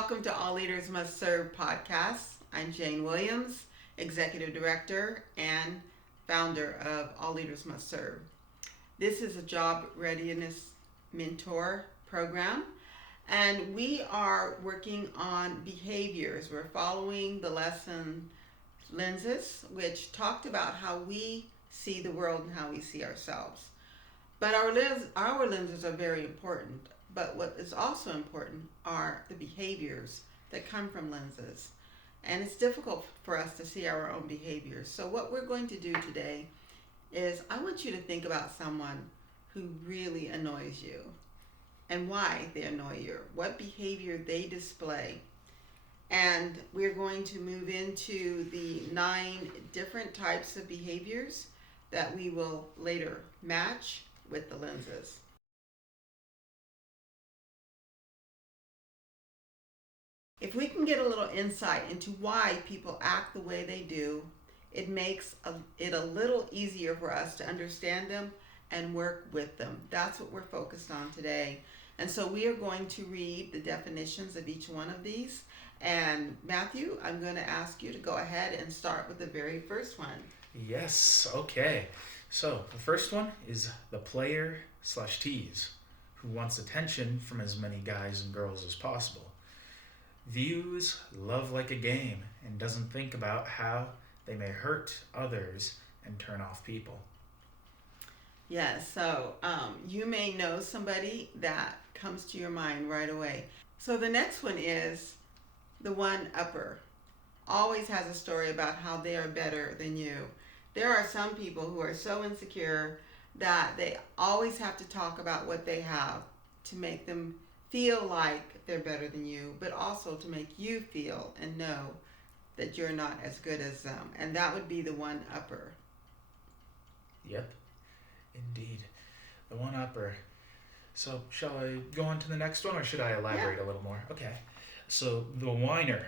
welcome to All Leaders Must Serve podcast. I'm Jane Williams, Executive Director and founder of All Leaders Must Serve. This is a job readiness mentor program, and we are working on behaviors. We're following the lesson lenses, which talked about how we see the world and how we see ourselves. But our lenses are very important. But what is also important are the behaviors that come from lenses. And it's difficult for us to see our own behaviors. So what we're going to do today is I want you to think about someone who really annoys you and why they annoy you, what behavior they display. And we're going to move into the 9 different types of behaviors that we will later match with the lenses. If we can get a little insight into why people act the way they do, it makes it a little easier for us to understand them and work with them. That's what we're focused on today. And so we are going to read the definitions of each one of these. And Matthew, I'm going to ask you to go ahead and start with the very first one. Yes, okay. So the first one is the player/tease, who wants attention from as many guys and girls as possible. Views love like a game and doesn't think about how they may hurt others and turn off people. Yes, so you may know somebody that comes to your mind right away. So the next one is the one-upper. Always has a story about how they are better than you. There are some people who are so insecure that they always have to talk about what they have to make them feel like they're better than you, but also to make you feel and know that you're not as good as them. And that would be the one-upper. Yep, indeed. The one-upper. So shall I go on to the next one, or should I elaborate a little more? Okay. So the whiner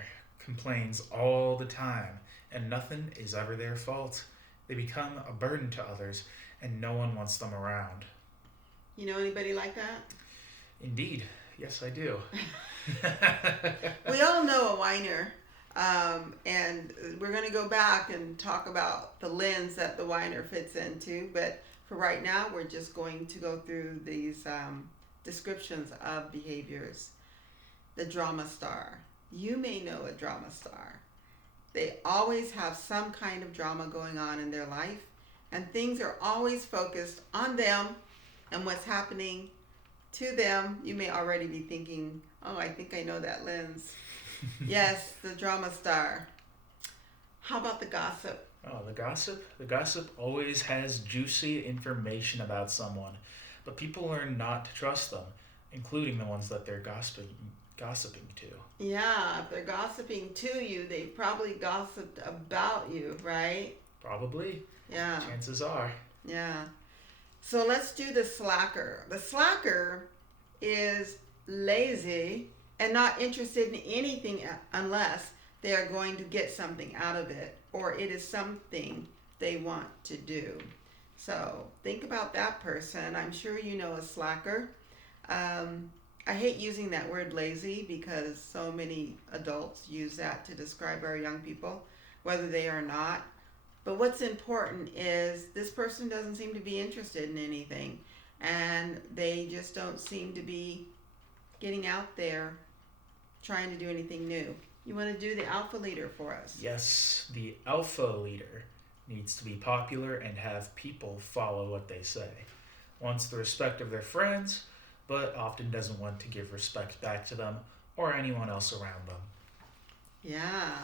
complains all the time, and nothing is ever their fault. They become a burden to others, and no one wants them around. You know anybody like that? Indeed. Yes, I do. We all know a whiner, and we're going to go back and talk about the lens that the whiner fits into. But for right now, we're just going to go through these descriptions of behaviors. The drama star. You may know a drama star. They always have some kind of drama going on in their life, and things are always focused on them and what's happening to them. You may already be thinking, oh, I think I know that lens. Yes, the drama star. How about the gossip? Oh, the gossip? The gossip always has juicy information about someone, but people learn not to trust them, including the ones that they're gossiping to. Yeah, if they're gossiping to you, they probably gossiped about you, right? Probably. Yeah. Chances are. Yeah. So let's do the slacker. The slacker is lazy and not interested in anything unless they are going to get something out of it, or it is something they want to do. So think about that person. I'm sure you know a slacker. I hate using that word lazy because so many adults use that to describe our young people, whether they are not. But what's important is this person doesn't seem to be interested in anything, and they just don't seem to be getting out there trying to do anything new. You want to do the alpha leader for us? Yes, the alpha leader needs to be popular and have people follow what they say. Wants the respect of their friends, but often doesn't want to give respect back to them or anyone else around them. Yeah.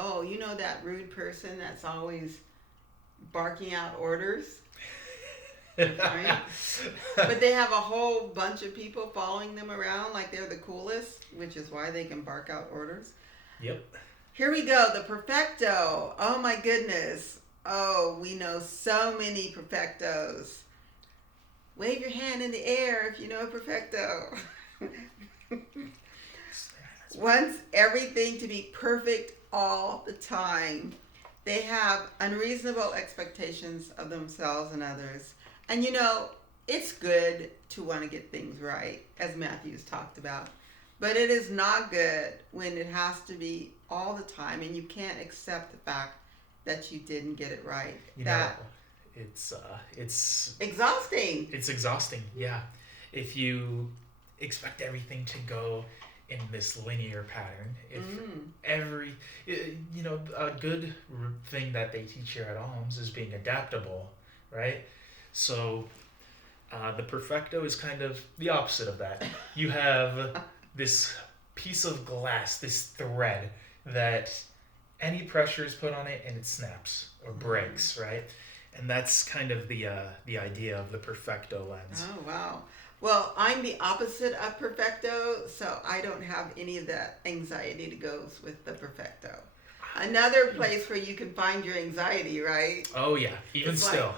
Oh, you know that rude person that's always barking out orders? Right? But they have a whole bunch of people following them around like they're the coolest, which is why they can bark out orders. Yep. Here we go, the perfecto. Oh my goodness. Oh, we know so many perfectos. Wave your hand in the air if you know a perfecto. Wants everything to be perfect all the time. They have unreasonable expectations of themselves and others. And you know, it's good to want to get things right, as Matthew's talked about. But it is not good when it has to be all the time and you can't accept the fact that you didn't get it right. You That know, it's exhausting. it's exhausting. Yeah, if you expect everything to go in this linear pattern, if every a good thing that they teach here at ALMS is being adaptable, right? So the perfecto is kind of the opposite of that. You have this piece of glass, this thread that any pressure is put on it and it snaps or breaks, right? And that's kind of the idea of the perfecto lens. Oh, wow. Well, I'm the opposite of perfecto, so I don't have any of that anxiety that goes with the perfecto. Another place where you can find your anxiety, right? Oh yeah, even It's still.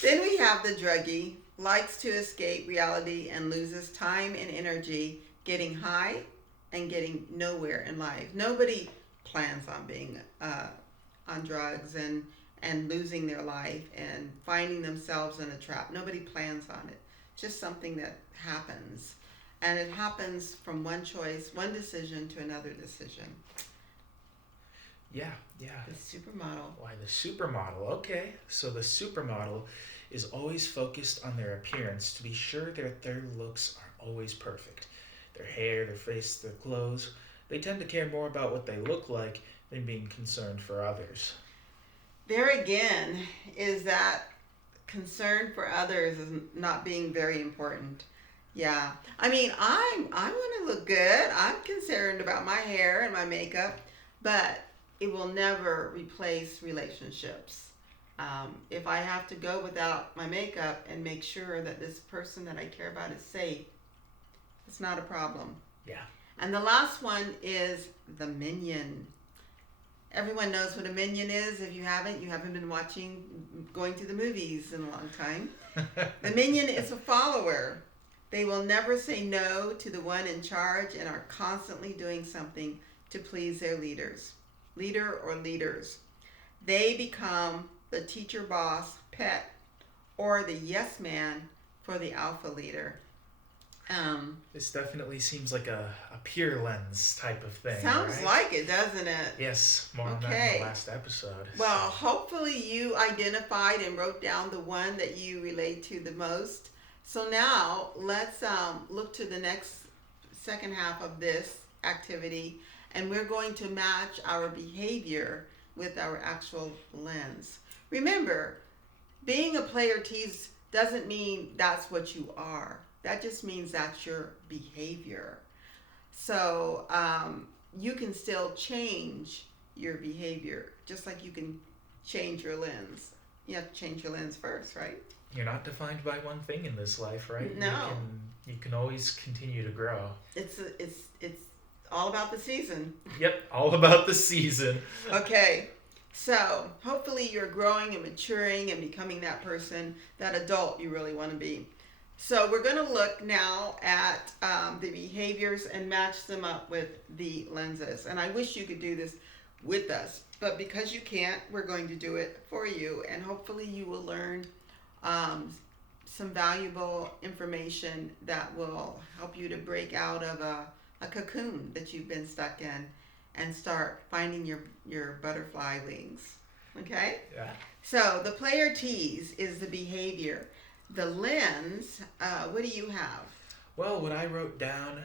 Then we have the druggie, likes to escape reality and loses time and energy getting high and getting nowhere in life. Nobody plans on being on drugs and losing their life and finding themselves in a trap. Nobody plans on it. Just something that happens. And it happens from one choice, one decision to another decision. Yeah. The supermodel. Why the supermodel? Okay, so the supermodel is always focused on their appearance to be sure that their looks are always perfect. Their hair, their face, their clothes. They tend to care more about what they look like than being concerned for others. There again is that concern for others is not being very important. Yeah. I mean, I want to look good. I'm concerned about my hair and my makeup, but it will never replace relationships. If I have to go without my makeup and make sure that this person that I care about is safe, it's not a problem. Yeah. And the last one is the minion. Everyone knows what a minion is. If you haven't been going to the movies in a long time. The minion is a follower. They will never say no to the one in charge and are constantly doing something to please their leader or leaders. They become the teacher boss pet or the yes man for the alpha leader. This definitely seems like a pure lens type of thing. Sounds right? like it, doesn't it? Yes, more on that in the last episode. Well, hopefully you identified and wrote down the one that you relate to the most. So now let's look to the second half of this activity, and we're going to match our behavior with our actual lens. Remember, being a player tease doesn't mean that's what you are. That just means that's your behavior. So you can still change your behavior, just like you can change your lens. You have to change your lens first, right? You're not defined by one thing in this life, right? No. You can always continue to grow. It's all about the season. Yep, all about the season. Okay. So hopefully you're growing and maturing and becoming that person, that adult you really want to be. So we're going to look now at the behaviors and match them up with the lenses. And I wish you could do this with us, but because you can't, we're going to do it for you. And hopefully you will learn some valuable information that will help you to break out of a cocoon that you've been stuck in and start finding your butterfly wings. Okay? Yeah. So the player tease is the behavior. The lens, what do you have? Well, what I wrote down,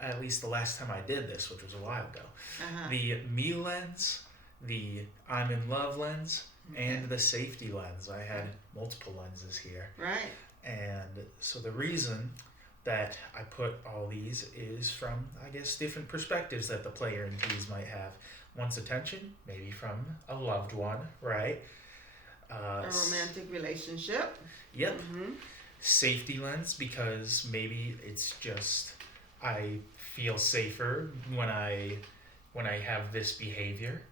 at least the last time I did this, which was a while ago, the me lens, the I'm in love lens, and the safety lens. I had multiple lenses here. Right. And so the reason that I put all these is from, I guess, different perspectives that the player in tease might have. One's attention, maybe from a loved one, right? A romantic relationship. Yep. Safety lens, because maybe it's just I feel safer when I have this behavior.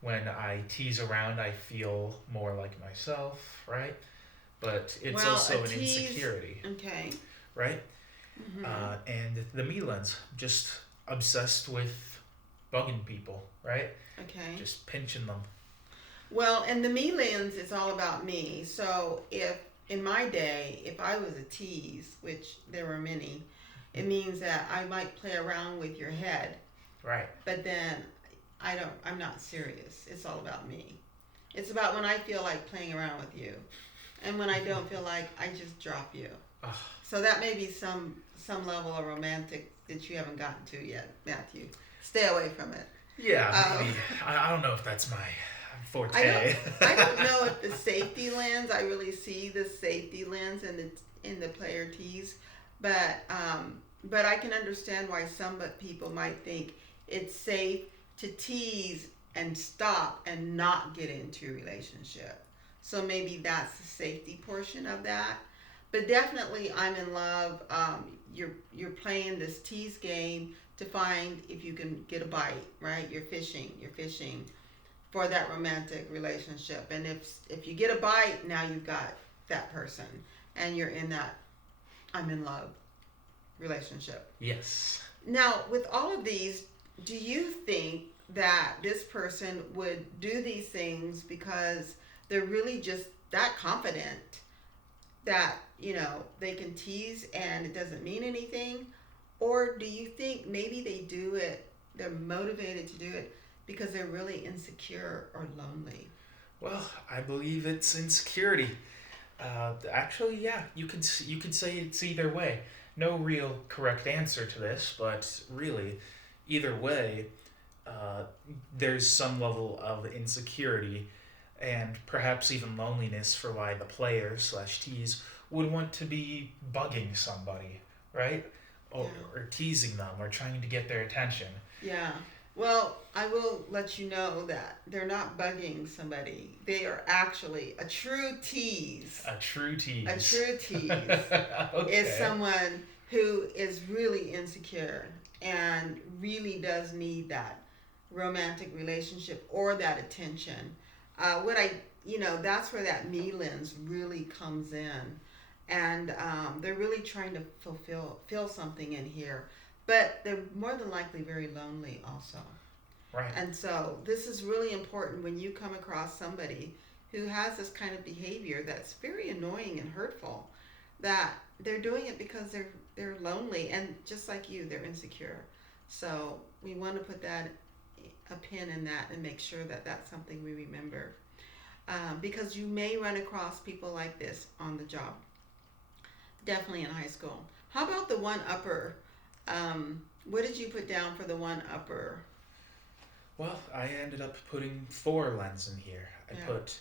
When I tease around, I feel more like myself, right? But it's also an insecurity. Okay. Right? And the me lens, just obsessed with bugging people, right? Okay. Just pinching them. Well, and the me lens is all about me. So if in my day, if I was a tease, which there were many, it means that I might play around with your head, Right. but then I'm not serious. It's all about me. It's about when I feel like playing around with you. And when I don't feel like, I just drop you. Ugh. So that may be some level of romantic that you haven't gotten to yet, Matthew. Stay away from it. Yeah, maybe. I don't know if that's my forte. I don't know if the safety lens. I really see the safety lens in the player tease, but I can understand why some people might think it's safe to tease and stop and not get into a relationship. So maybe that's the safety portion of that. But definitely, I'm in love. You're playing this tease game to find if you can get a bite, right? You're fishing for that romantic relationship, and if you get a bite, now you've got that person, and you're in that I'm in love relationship. Yes. Now, with all of these, do you think that this person would do these things because they're really just that confident that, they can tease and it doesn't mean anything? Or do you think maybe they're motivated to do it because they're really insecure or lonely? Well, I believe it's insecurity. Actually, yeah, you could say it's either way. No real correct answer to this, but really, either way, there's some level of insecurity and perhaps even loneliness for why the player / tease would want to be bugging somebody, right? Or teasing them or trying to get their attention. Yeah. Well, I will let you know that they're not bugging somebody. They are actually a true tease. A true tease. A true tease Okay. is someone who is really insecure and really does need that romantic relationship or that attention. That's where that me lens really comes in. And they're really trying to feel something in here. But they're more than likely very lonely also. Right. And so this is really important when you come across somebody who has this kind of behavior that's very annoying and hurtful, that they're doing it because they're lonely, and just like you, they're insecure. So we want to put a pin in that and make sure that that's something we remember. Because you may run across people like this on the job. Definitely in high school. How about the one-upper? What did you put down for the one-upper? Well, I ended up putting 4 lenses in here. I put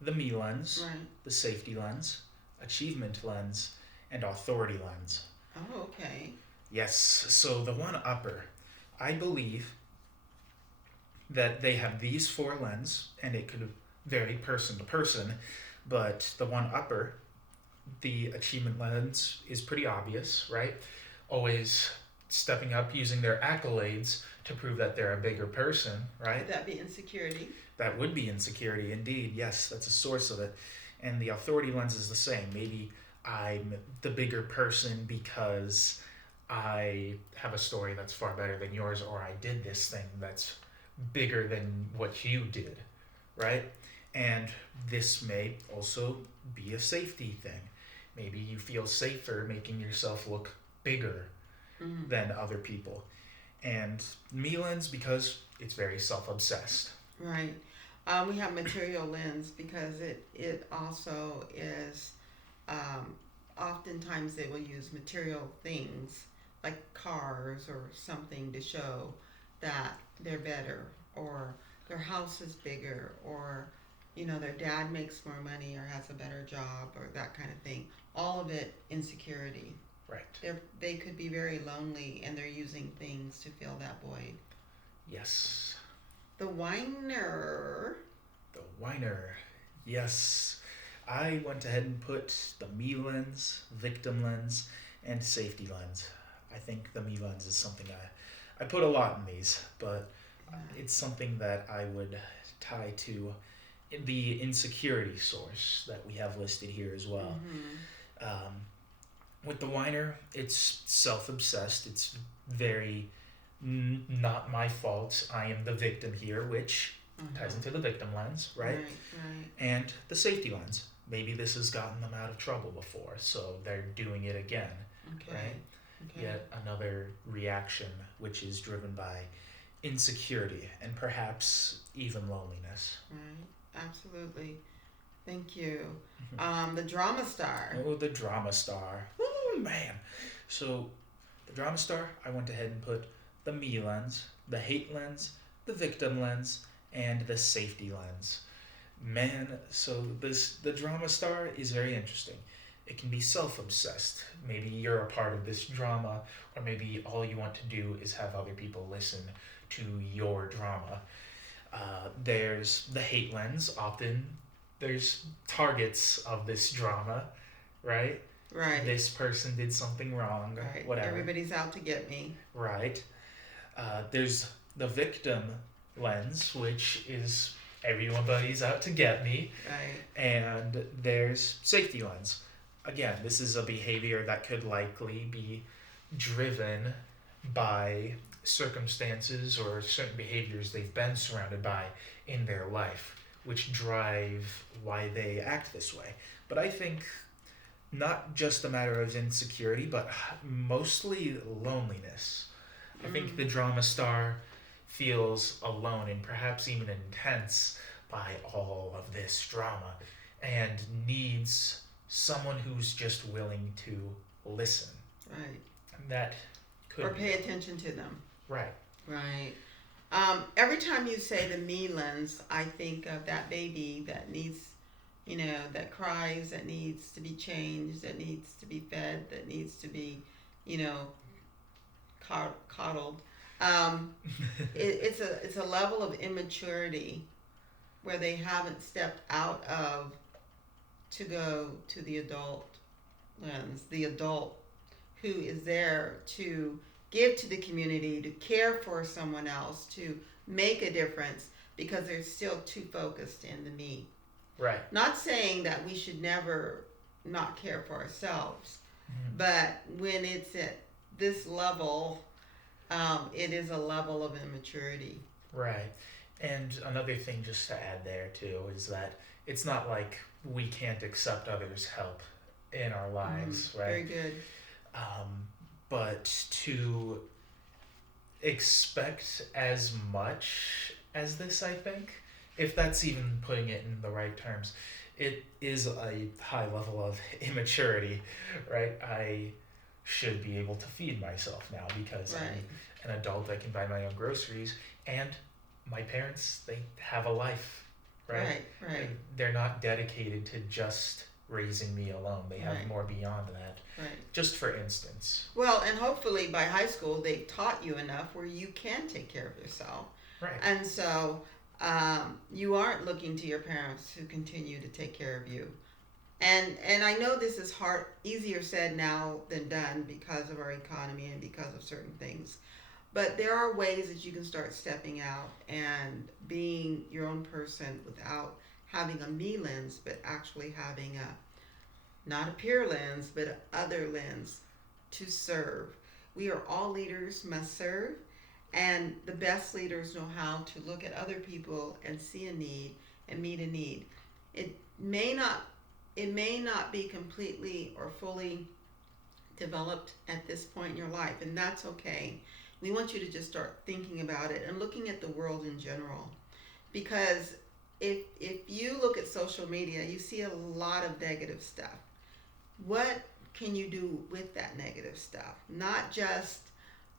the me lens, Right. the safety lens, achievement lens, and authority lens. Oh, okay. Yes, so the one-upper, I believe that they have these 4 lenses, and it could vary person to person, but the one-upper, the achievement lens is pretty obvious, right? Always stepping up, using their accolades to prove that they're a bigger person, right? Would that be insecurity? That would be insecurity, indeed. Yes, that's a source of it. And the authority lens is the same. Maybe I'm the bigger person because I have a story that's far better than yours, or I did this thing that's bigger than what you did, right? And this may also be a safety thing. Maybe you feel safer making yourself look bigger than other people. And me lens because it's very self-obsessed. Right. We have material lens because it also is, oftentimes they will use material things like cars or something to show that they're better, or their house is bigger, or their dad makes more money or has a better job, or that kind of thing. All of it insecurity. Right. They could be very lonely, and they're using things to fill that void. Yes. The whiner. The whiner. Yes. I went ahead and put the me lens, victim lens, and safety lens. I think the me lens is something I put a lot in these, but it's something that I would tie to the insecurity source that we have listed here as well. With the whiner, it's self-obsessed. It's very not my fault. I am the victim here, which ties into the victim lens, right? Right. And the safety lens. maybe this has gotten them out of trouble before, so they're doing it again, Okay. right? Okay. Yet another reaction which is driven by insecurity and perhaps even loneliness. Right. Absolutely. Thank you. Mhm. The drama star. Oh, the drama star. Woo, man. So, the drama star, I went ahead and put the me lens, the hate lens, the victim lens, and the safety lens. Man, so the drama star is very interesting. It can be self-obsessed. Maybe you're a part of this drama, or maybe all you want to do is have other people listen to your drama. There's the hate lens. Often there's targets of this drama, right? Right. This person did something wrong, Right. whatever. Everybody's out to get me. Right. There's the victim lens, which is everybody's out to get me. Right. And there's safety lens. Again, this is a behavior that could likely be driven by circumstances or certain behaviors they've been surrounded by in their life, which drive why they act this way. But I think not just a matter of insecurity, but mostly loneliness. I think the drama star feels alone and perhaps even intense by all of this drama and needs someone who's just willing to listen. Right. That could Or be pay attention to them. right. Right. Every time you say the me lens, I think of that baby that needs, that cries, that needs to be changed, that needs to be fed, that needs to be, you know, coddled. It's a level of immaturity where they haven't stepped out of to go to the adult lens, the adult who is there to give to the community, to care for someone else, to make a difference because they're still too focused in the me. Right. Not saying that we should never not care for ourselves, but when it's at this level, it is a level of immaturity. Right. And another thing just to add there too is that it's not like we can't accept others' help in our lives, right? Very good. But to expect as much as this, I think, if that's even putting it in the right terms, it is a high level of immaturity, right? I should be able to feed myself now because Right. I'm an adult. I can buy my own groceries, and my parents, they have a life, right? Right. They're not dedicated to just raising me alone. They have Right. more beyond that. Right. Just for instance. Well, and hopefully by high school they've taught you enough where you can take care of yourself. Right. And so you aren't looking to your parents to continue to take care of you. And I know this is easier said now than done because of our economy and because of certain things. But there are ways that you can start stepping out and being your own person without having a me lens, but actually having not a peer lens, but an other lens to serve. We are all leaders must serve, and the best leaders know how to look at other people and see a need and meet a need. It may not be completely or fully developed at this point in your life, and that's okay. We want you to just start thinking about it and looking at the world in general, because if you look at social media, you see a lot of negative stuff. What can you do with that negative stuff? Not just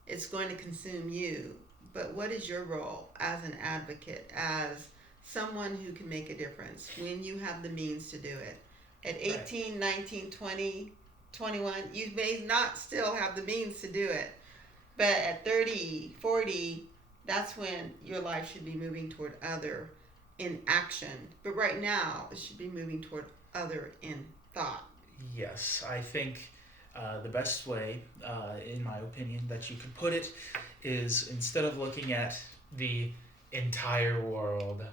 it's going to consume you, but what is your role as an advocate, as someone who can make a difference when you have the means to do it? At 18, 19, 20, 21, you may not still have the means to do it. But at 30, 40, that's when your life should be moving toward other in action. But right now, it should be moving toward other in thought. Yes, I think the best way, in my opinion, that you could put it is instead of looking at the entire world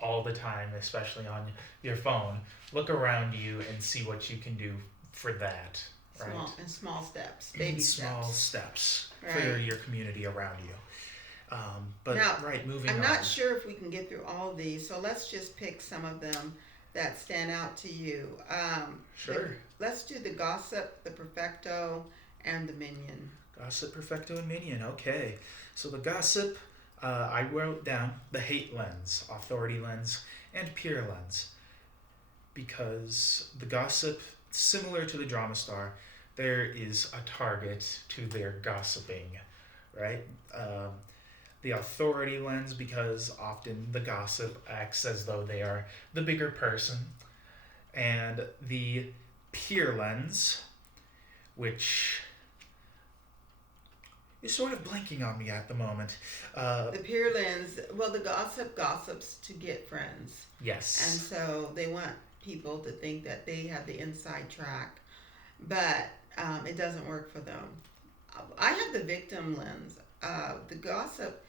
all the time, especially on your phone, look around you and see what you can do for that. Right? Small steps, baby small steps. for your community around you. But now, moving I'm on. not sure if we can get through all of these, so let's just pick some of them that stand out to you. Sure. Let's do the gossip, the perfecto, and the minion. Gossip, perfecto, and minion. Okay. So the gossip, I wrote down the hate lens, authority lens, and peer lens. Because the gossip, similar to the drama star, there is a target to their gossiping, right? The authority lens, because often the gossip acts as though they are the bigger person. And the peer lens, which is sort of blanking on me at the moment. The peer lens, well, the gossip gossips to get friends. Yes. And so they want people to think that they have the inside track, but it doesn't work for them. I have the victim lens. The gossip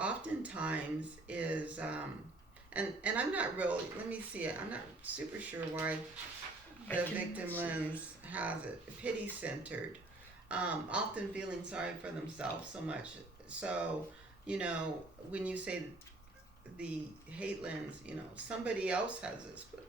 oftentimes is, and I'm not really, let me see it, I'm not super sure why the victim lens has it, pity centered, often feeling sorry for themselves so much. So, when you say the hate lens, somebody else has this, but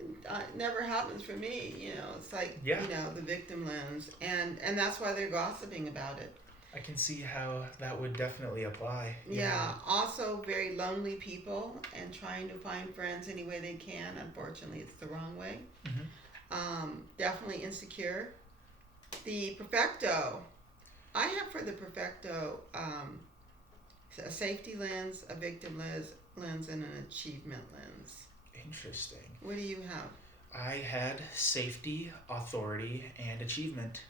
it never happens for me. It's like, Yeah. The victim lens, and that's why they're gossiping about it. I can see how that would definitely apply. Yeah. Also very lonely people and trying to find friends any way they can. Unfortunately, it's the wrong way. Definitely insecure. The perfecto, I have for the perfecto a safety lens, a victim lens, and an achievement lens. Interesting. What do you have? I had safety, authority, and achievement.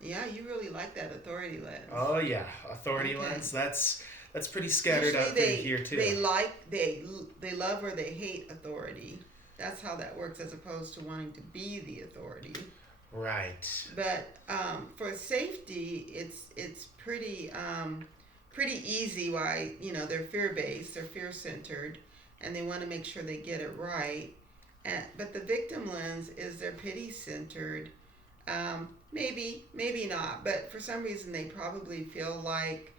Yeah, you really like that authority lens. Oh yeah, authority Okay. lens. That's pretty scattered Usually out there here too. they love or they hate authority. That's how that works, as opposed to wanting to be the authority. Right. But for safety, it's pretty easy. Why they're fear based, they're fear centered, and they want to make sure they get it right. But the victim lens is they're pity centered. Maybe not, but for some reason they probably feel like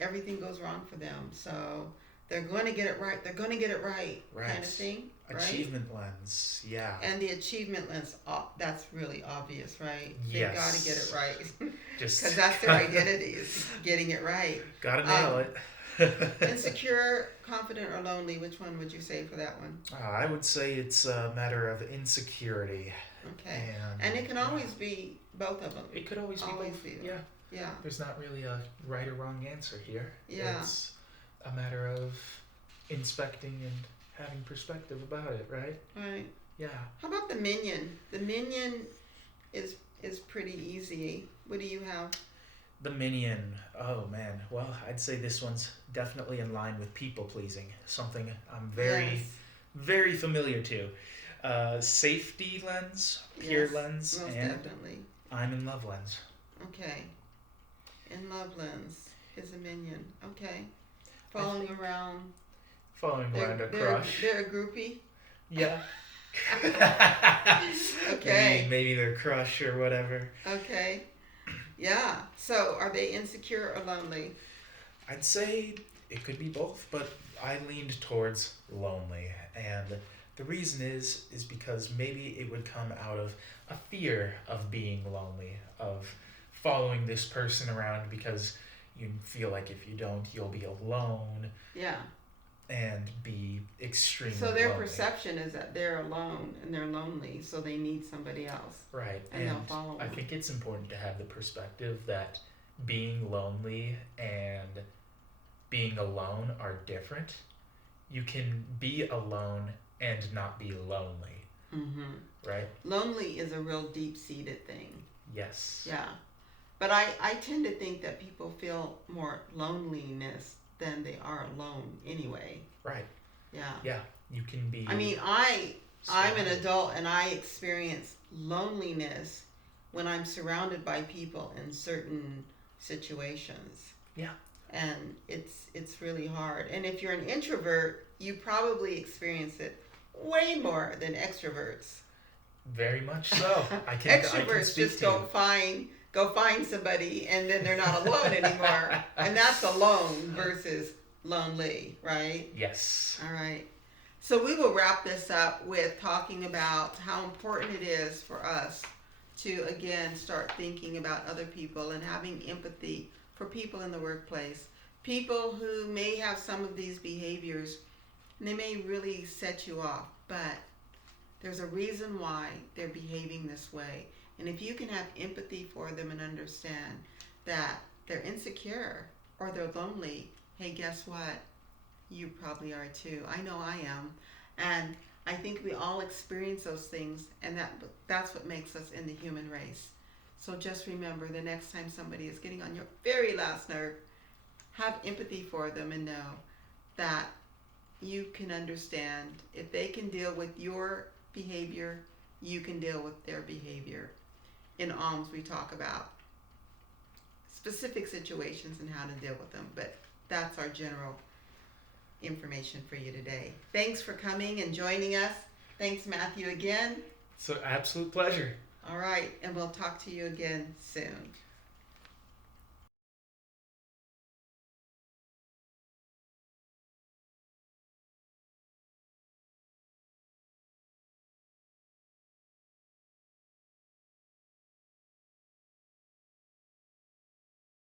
everything goes wrong for them. So they're going to get it right. They're going to get it right, kind of thing. Right? Achievement lens. Yeah. And the achievement lens, that's really obvious, right? Yes. They've got to get it right. Just Because that's their identity, is getting it right. Gotta nail it. Insecure, confident, or lonely, which one would you say for that one? I would say it's a matter of insecurity. Okay. And it can always be both of them. It could always Always be be. both. Yeah. Yeah. There's not really a right or wrong answer here. Yeah. It's a matter of inspecting and having perspective about it, right? Right. Yeah. How about the minion? The minion is pretty easy. What do you have? The minion. Oh man. Well, I'd say this one's definitely in line with people pleasing. Something I'm very familiar to. Safety lens, peer Yes, lens, most and definitely. I'm in love lens. Okay. In love lens is a minion. Okay. Following around. Following around a crush. They're a groupie. Yeah. Okay. Maybe their crush or whatever. Okay. Yeah. So are they insecure or lonely? I'd say it could be both, but I leaned towards lonely. And the reason is because maybe it would come out of a fear of being lonely, of following this person around because you feel like if you don't, you'll be alone Yeah. and be extremely So their lonely. perception is that they're alone and they're lonely, so they need somebody else. Right. And they'll follow I them. think it's important to have the perspective that being lonely and being alone are different. You can be alone and not be lonely, Mm-hmm. right? Lonely is a real deep-seated thing. Yes. Yeah. But I tend to think that people feel more loneliness than they are alone anyway. Right. Yeah. Yeah. You can be. I mean, I'm an surrounded. adult and I experience loneliness when I'm surrounded by people in certain situations. Yeah. And it's really hard. And if you're an introvert, you probably experience it way more than extroverts. Very much so. I can Extroverts speak just to go find somebody and then they're not alone anymore. And that's alone versus lonely, right? Yes. All right. So we will wrap this up with talking about how important it is for us to, again, start thinking about other people and having empathy for people in the workplace. People who may have some of these behaviors, and they may really set you off, but there's a reason why they're behaving this way. And if you can have empathy for them and understand that they're insecure or they're lonely, hey, guess what? You probably are too. I know I am. And I think we all experience those things, and that's what makes us in the human race. So just remember, the next time somebody is getting on your very last nerve, have empathy for them and know that you can understand. If they can deal with your behavior, you can deal with their behavior. In ALMS, we talk about specific situations and how to deal with them, but that's our general information for you today. Thanks for coming and joining us. Thanks, Matthew, again. It's an absolute pleasure. All right, and we'll talk to you again soon.